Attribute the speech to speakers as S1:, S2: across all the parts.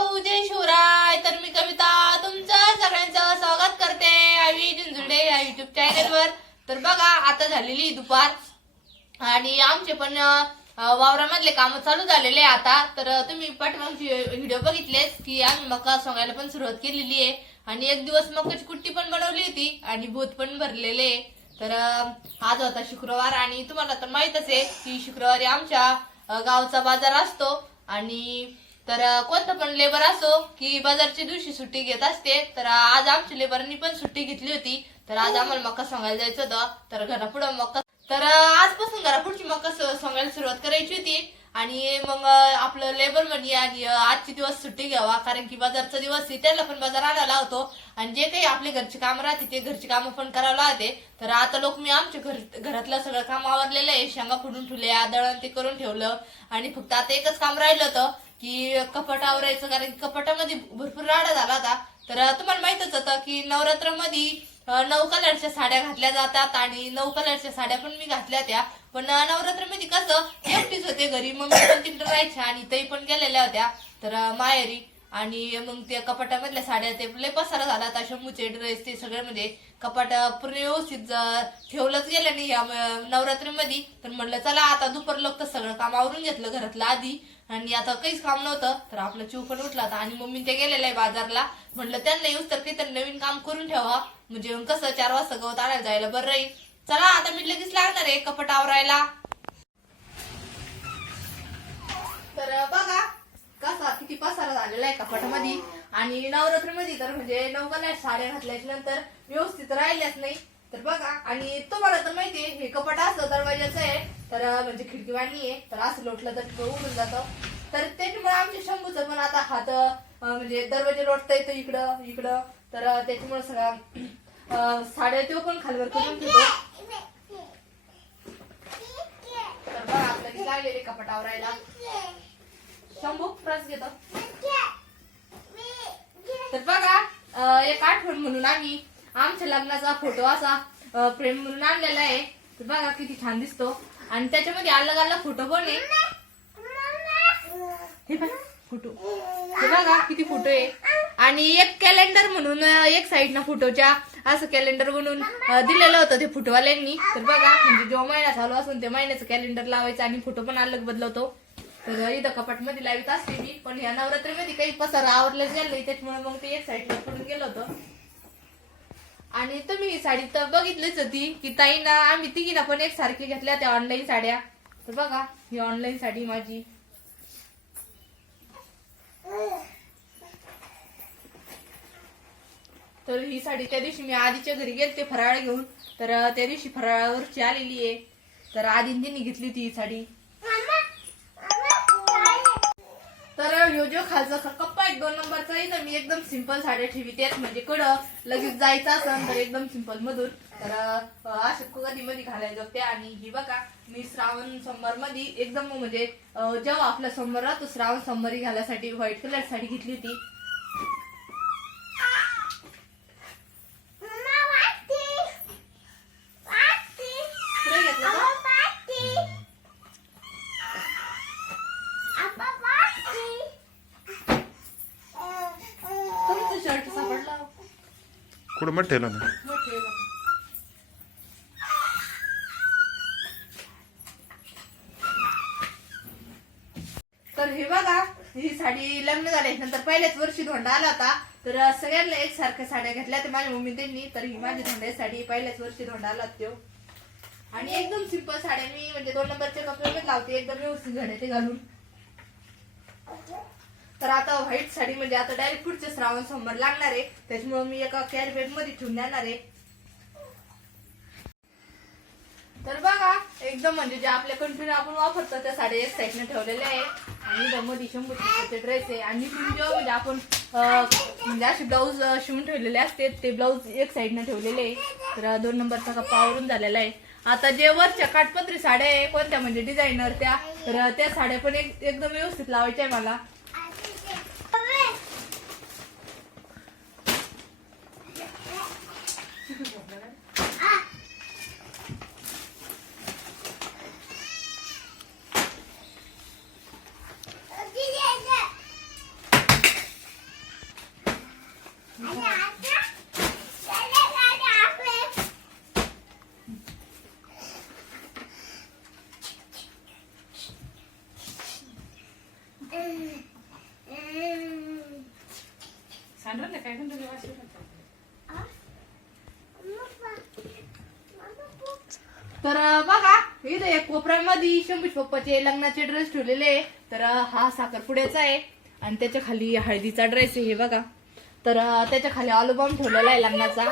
S1: भाऊ जय शिवराय तर मी कविता तुमचं सगळ्यांचं स्वागत करते आवी झुंजुडे या युट्यूब चॅनलवर तर बघा आता झालेली दुपार. आणि आमचे पण वावरामधले काम चालू झालेले आहे आता. तर तुम्ही पाठीमागचे व्हिडिओ बघितलेच की आम्ही मका सोंगायला पण सुरुवात केलेली आहे. आणि एक दिवस मकाची कुट्टी पण बनवली होती आणि भूत पण भरलेले तर आज होता शुक्रवार आणि तुम्हाला तर माहितच आहे की शुक्रवारी आमच्या गावचा बाजार असतो. आणि तर कोणतं पण लेबर असो की बाजारच्या दिवशी सुट्टी घेत असते तर आज आमच्या लेबरनी पण सुट्टी घेतली होती. तर आज आम्हाला मक्का सांगायला जायचं होतं. तर घरापुढं मक्का तर आजपासून घरापुढची पुढची मक्का सांगायला सुरुवात करायची होती. आणि मग आपलं लेबर म्हणे आणि आजची आजचे दिवस सुट्टी घ्यावा कारण की बाजारचा दिवस आहे त्याला पण बाजार आणायला होतो आणि जे काही आपले घरचे काम राहते ते घरचे काम पण करावं लागते. तर आता लोक मी आमच्या घर घरातलं सगळं काम आवरलेलं आहे. शेंगा फोडून ठेवल्या दळण ते करून ठेवलं. आणि फक्त आता एकच काम राहिलं होतं की कपाट आवरायचं कारण कपाटामध्ये भरपूर राडा झाला होता. तर तुम्हाला माहितच होतं की नवरात्रामध्ये नऊ कलरच्या साड्या घातल्या जातात आणि नऊ कलरच्या साड्या पण मी घातल्या त्या पण नवरात्रामध्ये कसं एकटीच होते घरी मग पण तिकडे राहायच्या आणि ते पण गेलेल्या होत्या. तर मायरी माहेरी. आणि मग त्या कपाटामधल्या साड्या ते लय पसारा झाला आता शंभूचे ड्रेस ते सगळे म्हणजे कपाट पूर्ण व्यवस्थित ठेवलंच गेलं नाही या नवरात्रीमध्ये. तर म्हणलं चला आता दुपार लोक तर सगळं काम आवरून घेतलं घरातलं आधी. आणि आता काहीच काम नव्हतं तर आपला चिव पण उठला होता आणि मम्मी ते गेलेलं आहे बाजारला. म्हणलं त्यांना येऊस तर काहीतरी नवीन काम करून ठेवा. म्हणजे कसं चार वाजता गवत आणायला जायला बरं राहील. चला आता मी लगेच लागणार आहे कपाट आवरायला. तर बघा कसा किती पसारा झालेला आहे कपाटामध्ये. आणि नवरात्रीमध्ये तर म्हणजे नवकला साड्या घातल्याच्या नंतर व्यवस्थित राहिल्याच नाही. तर बघा आणि तुम्हाला तर माहितीये हे कपाट असं दरवाजाचं आहे तर म्हणजे खिडकीवाणी आहे तर असं लोटलं तर तो उडून जातं. तर त्याच्यामुळे आमच्या शंभूचं पण आता हात म्हणजे दरवाजे लोटता येतं इकडं इकडं. तर त्याच्यामुळे सगळ्या अं, साड्या तो पण खालवर करून तर बघा आपल्याला लागलेले कपाट आवरायला. शंभू प्रस घेतो. तर बघा एक आठवण म्हणून आम्ही आमच्या लग्नाचा फोटो असा प्रेम म्हणून आणलेला आहे. तर बघा किती छान दिसतो. आणि त्याच्यामध्ये अलग अलग फोटो पण आहे. हे बघा फोटो हे बघा किती फोटो आहे. आणि एक कॅलेंडर म्हणून एक साईडना फोटोच्या असं कॅलेंडर बनवून दिलेलं होतं ते फोटोवाल्यांनी तर बघा म्हणजे जो महिना चालू असून त्या महिन्याचं कॅलेंडर लावायचं आणि फोटो पण अलग बदलवतो. तर इथं कपाटमध्ये लावित असते मी. पण या नवरात्रीमध्ये काही पसारा आवरलं गेलं त्याच्यामुळे मग ते एक साईडला पडून गेलं होतं. आणि तुम्ही ही साडी तर बघितलीच होती की ताई ना आम्ही तिघीना पण एक सारखी घेतल्या त्या ऑनलाईन साड्या. तर बघा ही ऑनलाईन साडी माझी. तर ही साडी त्या दिवशी मी आधीच्या घरी गेलते फराळ घेऊन. तर त्या दिवशी फराळावरची आलेली आहे. तर आधी तिने घेतली होती ही साडी. तर ह्यो जो खालचा कप्पा एक दोन नंबरचा आहे ना मी एकदम सिंपल साड्या ठेवी त्यात म्हणजे कडं लगेच जायचं असं तर एकदम सिंपल मधून. तर अशा कधी मध्ये घालायला जाते आणि ही बघा मी श्रावण सोमवारमध्ये एकदम म्हणजे जेव्हा आपला सोमवार राहतो श्रावण सोमवारी घालायसाठी व्हाईट कलर साडी घेतली होती पुढे घेतलं का? तुमचं शर्ट सापडला
S2: कुठं मग ठेवलं ना
S1: तर हे बघा ही साडी लग्न झाल्यानंतर पहिल्याच वर्षी धोंडा आला होता. तर सगळ्यांना एक सारख्या साड्या घेतल्या तर माझ्या मम्मी त्यांनी. तर ही माझी धोंडा साडी पहिल्याच वर्षी धोंडा आला तो आणि एकदम सिंपल साड्या मी म्हणजे दोन नंबरच्या कपडे लावते. एकदम व्यवस्थित घड्या ते घालून. तर आता व्हाईट साडी म्हणजे आता डायरेक्ट पुढचे श्रावण सोमवार लागणार आहे. त्याच्यामुळे मी एका कॅरबेटमध्ये ठेवून येणार आहे. तर बघा एकदम म्हणजे जे आपल्या कंटिन्यू आपण वापरतो त्या साड्या एक साईडने ठेवलेल्या आहे आणि मध्ये शंभर ड्रेस आहे. आणि तुम्ही जेव्हा म्हणजे आपण म्हणजे असे ब्लाऊज शिवून ठेवलेले असते ते ब्लाऊज एक साईडने ठेवलेले आहे. तर दोन नंबरचा कप्पा वरून झालेला आहे. आता जे वरच्या काटपत्री साड्या आहे कोणत्या म्हणजे डिझायनर त्या तर त्या साड्या पण एकदम व्यवस्थित लावायच्या आहे मला
S3: छान राहते काय पण तुझे वाशी राहते.
S1: तर बघा इथं एक कोपऱ्यामध्ये शंभूश पप्पाचे लग्नाचे ड्रेस ठेवलेले आहे. तर हा साखरपुड्याचा आहे. आणि त्याच्याखाली हळदीचा ड्रेस आहे हे बघा. तर त्याच्याखाली अल्बम ठेवलेला आहे लग्नाचा.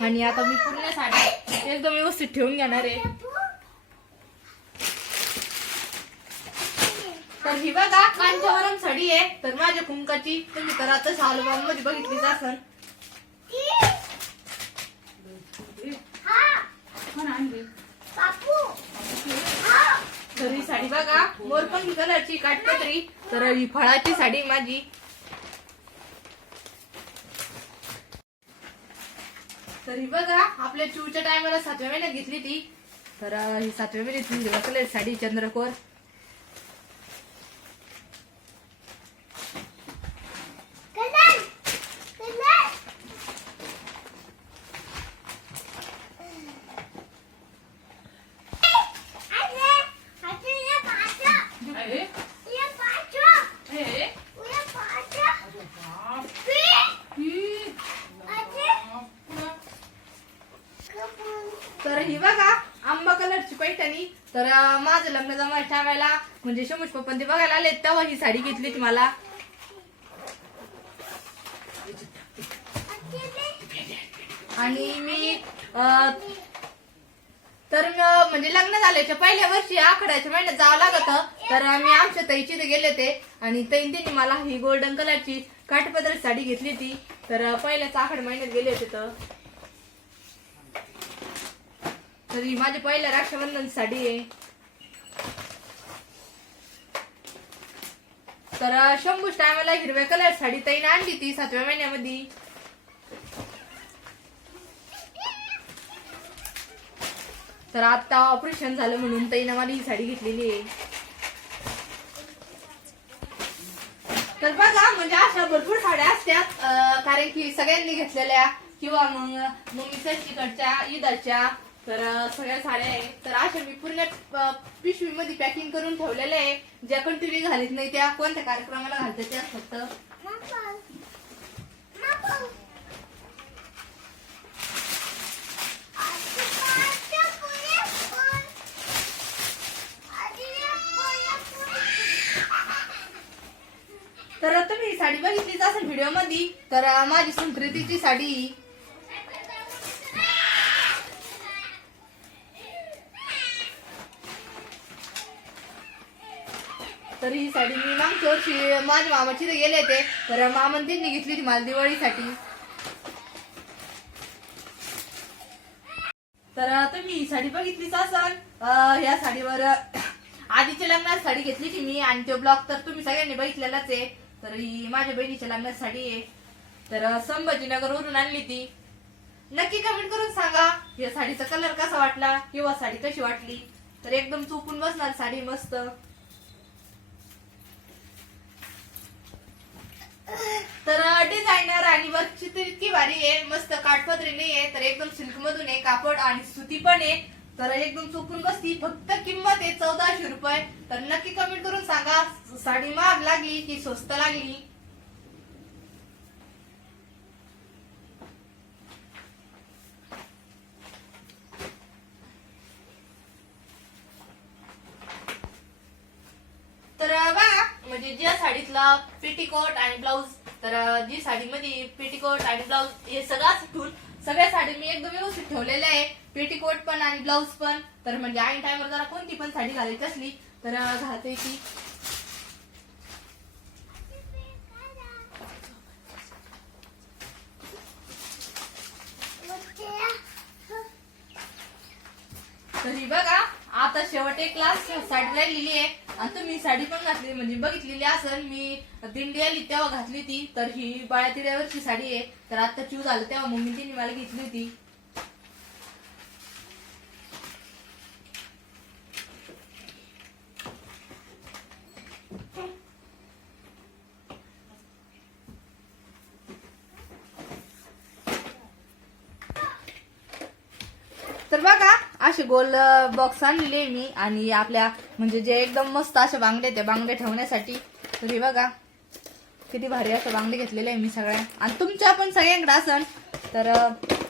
S1: आणि आता मी पूर्ण साडी एकदम व्यवस्थित ठेवून घेणार आहे. तर ही बघा कांच्यावरम साडी आहे. तर माझ्या कुंकाची तुम्ही तर आताच अल्बममध्ये बघितलीच असन
S3: कोण आणली
S1: तर ही साडी बघा मोरपंखी कलरची काटपत्री. तर ही फळाची साडी माझी. तर ही बघा आपल्या चिवच्या टायमाला सातव्या महिन्यात घेतली ती. तर ही सातव्या महिन्यात साडी चंद्रकोर. बघा आंबा कलरची पैठणी तर माझं लग्न जमा ठेवायला म्हणजे शमुष पप्पा ते बघायला आले तेव्हा ही साडी घेतली होती मला. आणि मी अं, तर म्हणजे लग्न झाल्याच्या पहिल्या वर्षी आखड्याच्या महिन्यात जावं लागत. तर मी आमच्या ताईची इथे गेले होते. आणि ताईन त्यांनी मला ही गोल्डन कलरची काठपदर साडी घेतली होती. तर पहिल्याच आखड महिन्यात गेले होते तर. तर ही माझी पहिल्या रक्षाबंधन साडी आहे. तर शंभूच टायमाला हिरव्या कलर साडी ताईने आणली ती सातव्या महिन्यामध्ये. तर आता ऑपरेशन झालं म्हणून ताईनं मला ही साडी घेतलेली आहे. तर बघा म्हणजे अशा भरपूर साड्या असतात कारण की सगळ्यांनी घेतलेल्या किंवा मग मम्मीच्या तिकडच्या ईदाच्या तर सगळ्या साड्या आहे. तर अशा मी पूर्ण पिशवीमध्ये पॅकिंग करून ठेवलेल्या आहे. ज्या कंटिन्यू घालीत नाही त्या कोणत्या कार्यक्रमाला घालतात त्या फक्त. तर तुम्ही साडी बघितलीच असेल व्हिडिओमध्ये. तर माझी संस्कृतीची साडी तर ही साडी मी मागतो माझ्या मामाची तर गेले होते तर मामान त्यांनी घेतली होती मला दिवाळीसाठी. तर तुम्ही ही साडी बघितलीच असाल. ह्या साडीवर आधीच्या लग्नात साडी घेतली होती मी आणि तो ब्लॉग तर तुम्ही सगळ्यांनी बघितलेलाच आहे. तर ही माझ्या बहिणीच्या लग्नात साडी आहे. तर संभाजीनगर वरून आणली ती नक्की कमेंट करून सांगा या साडीचा कलर कसा वाटला किंवा साडी कशी वाटली. तर एकदम चुकून बसणार साडी मस्त तर डिझायनर तर इतकी भारी आहे मस्त काठपदरी आहे तर एकदम सिल्क मधून आहे कापड आणि सुती पण आहे. तर एकदम चुकून बसती फक्त किंमत आहे चौदाशे रुपये. तर नक्की कमेंट करून सांगा साडी महाग लागली की स्वस्त लागली? तर बघा म्हणजे ज्या साडीतला पेटीकोट आणि ब्लाऊज तर जी साडीमध्ये पेटीकोट आणि ब्लाऊज हे सगळं ठेवून सगळ्या साडी मी एकदम व्यवस्थित ठेवलेल्या आहे. पेटीकोट पण आणि ब्लाऊज पण. तर म्हणजे आईन टाइमवर जरा कोणती पण साडी घालायची असली तर घालते ती. तरी बघा आता शेवट एक क्लास साडी लिहिली आहे. आणि तुम्ही साडी पण घातली म्हणजे बघितलेली असेल मी दिंडी आली तेव्हा घातली ती तर ही बाळ्या तिड्यावरची साडी आहे तर आता चूज आलं तेव्हा मम्मी तिने मला घेतली होती. तर बघा असे गोल बॉक्स आणलेले आहे मी. आणि आपल्या म्हणजे जे एकदम मस्त असे बांगडे त्या बांगडे ठेवण्यासाठी. तर हे बघा किती भारी असं बांगडे घेतलेले आहे मी सगळ्या आणि तुमच्या पण सगळ्यांकडे असन. तर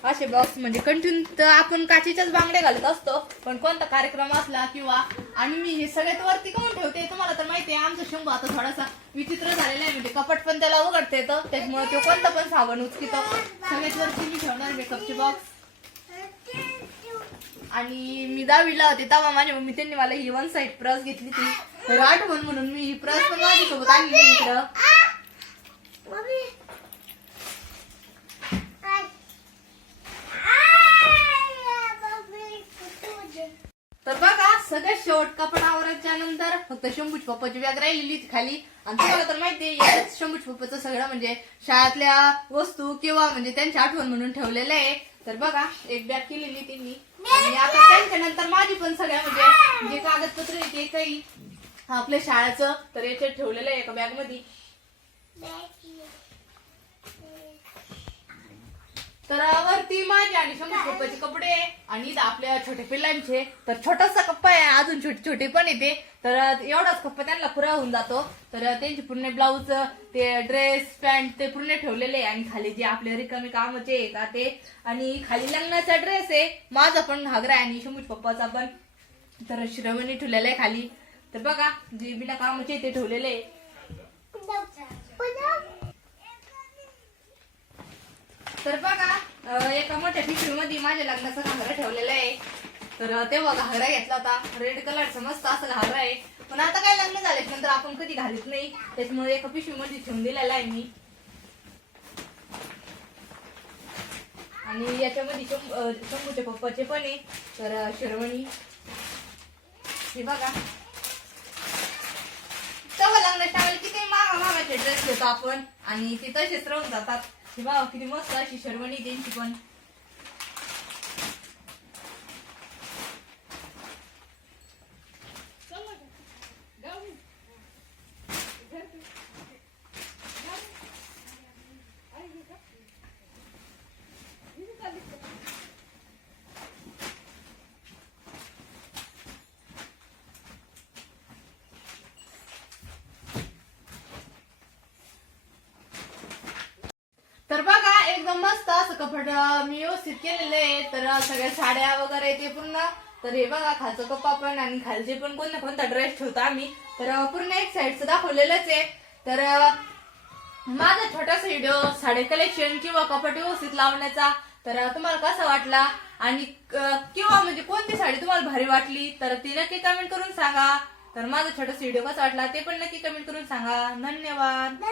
S1: असे बॉक्स म्हणजे कंटिन्यू तर आपण काचेच्याच बांगडे घालत असतो. पण कोणता कार्यक्रम असला किंवा आणि मी हे सगळ्यात वरती काऊन ठेवते तुम्हाला तर माहिती आहे आमचा शंभू आता थोडासा विचित्र झालेला आहे. म्हणजे कपट पण त्याला उघडता येतं त्याच्यामुळे तो कोणता पण साबण उचकितो. सगळ्यात वरती मी ठेवणार मेकअपचे बॉक्स आणि मी दहावीला होते तेव्हा माझ्या मम्मी त्यांनी मला ही वन साईड प्रस घेतली ती आठवण म्हणून मी ही प्रस पण माझ्यासोबत आणली इकडं. तर बघा सगळ्यात शेवट कपडा आवरायच्या नंतर फक्त शंभूच पप्पाची बॅग राहिलेली खाली. आणि तुम्हाला तर माहितीये शंभूच पप्पाचं सगळं म्हणजे शाळेतल्या वस्तू किंवा म्हणजे त्यांची आठवण म्हणून ठेवलेलं आहे. तर बघा एक बॅग केलेली त्यांनी. आणि आता त्यांच्या नंतर माझी पण सगळ्या म्हणजे जे कागदपत्र येते ते काही आपल्या शाळेचं तर याच्यात ठेवलेलं आहे एका बॅगमध्ये. तर वरती माझे आणि शंभर पप्पाचे कपडे आणि इथं आपल्या छोट्या पिल्लांचे. तर छोटासा कप्पा आहे अजून छोटे छोटे पण येते तर एवढाच कप्पा त्यांना पुरा होऊन जातो. तर त्यांचे पूर्ण ब्लाऊज ते ड्रेस पॅन्ट ते पूर्ण ठेवलेले आहे. आणि खाली जे आपले रिकामी कामाचे का ते. आणि खाली लग्नाचा ड्रेस आहे. माझा पण घागरा आहे आणि शंभूज पप्पाचा पण. तर श्रवणी ठेवलेला आहे खाली. तर बघा जे बिना कामाचे ते ठेवलेले आहे. तर बघा एका मोठ्या पिशवीमध्ये माझ्या लग्नाचा घागरा ठेवलेला आहे. तर तेव्हा घागरा घेतला होता. रेड कलरचा मस्त असा घागरा आहे. पण आता काय लग्न झालेत नंतर आपण कधी घालत नाही. त्याच्यामुळे एका पिशवीमध्ये ठेवून दिलेला आहे मी. आणि याच्यामध्ये शंभूच्या पप्पाचे पण आहे. तर अं, शेरवणी. हे बघा. तेव्हा लग्न टायमाला किती मागा मागाचे ड्रेस घेतो आपण. आणि ते तसेच राहून जातात. हे बघा किती मस्त अशी शर्वणी त्यांची पण तर पूर्ण मस्त असं कपड मी व्यवस्थित केलेलं आहे तर सगळ्या साड्या वगैरे ते पूर्ण. तर हे बघा खालचं कप्पा पण आणि खालचे पण कोणता कोणता ड्रेस ठेवतो आम्ही. तर पूर्ण एक साईडचं दाखवलेलंच आहे. तर माझा छोटासा व्हिडिओ साडी कलेक्शन किंवा कपट व्यवस्थित लावण्याचा. तर तुम्हाला कसा वाटला? आणि किंवा म्हणजे कोणती साडी तुम्हाला भारी वाटली? तर ती नक्की कमेंट करून सांगा. तर माझा छोटासा व्हिडिओ कसा वाटला ते पण नक्की कमेंट करून सांगा. धन्यवाद.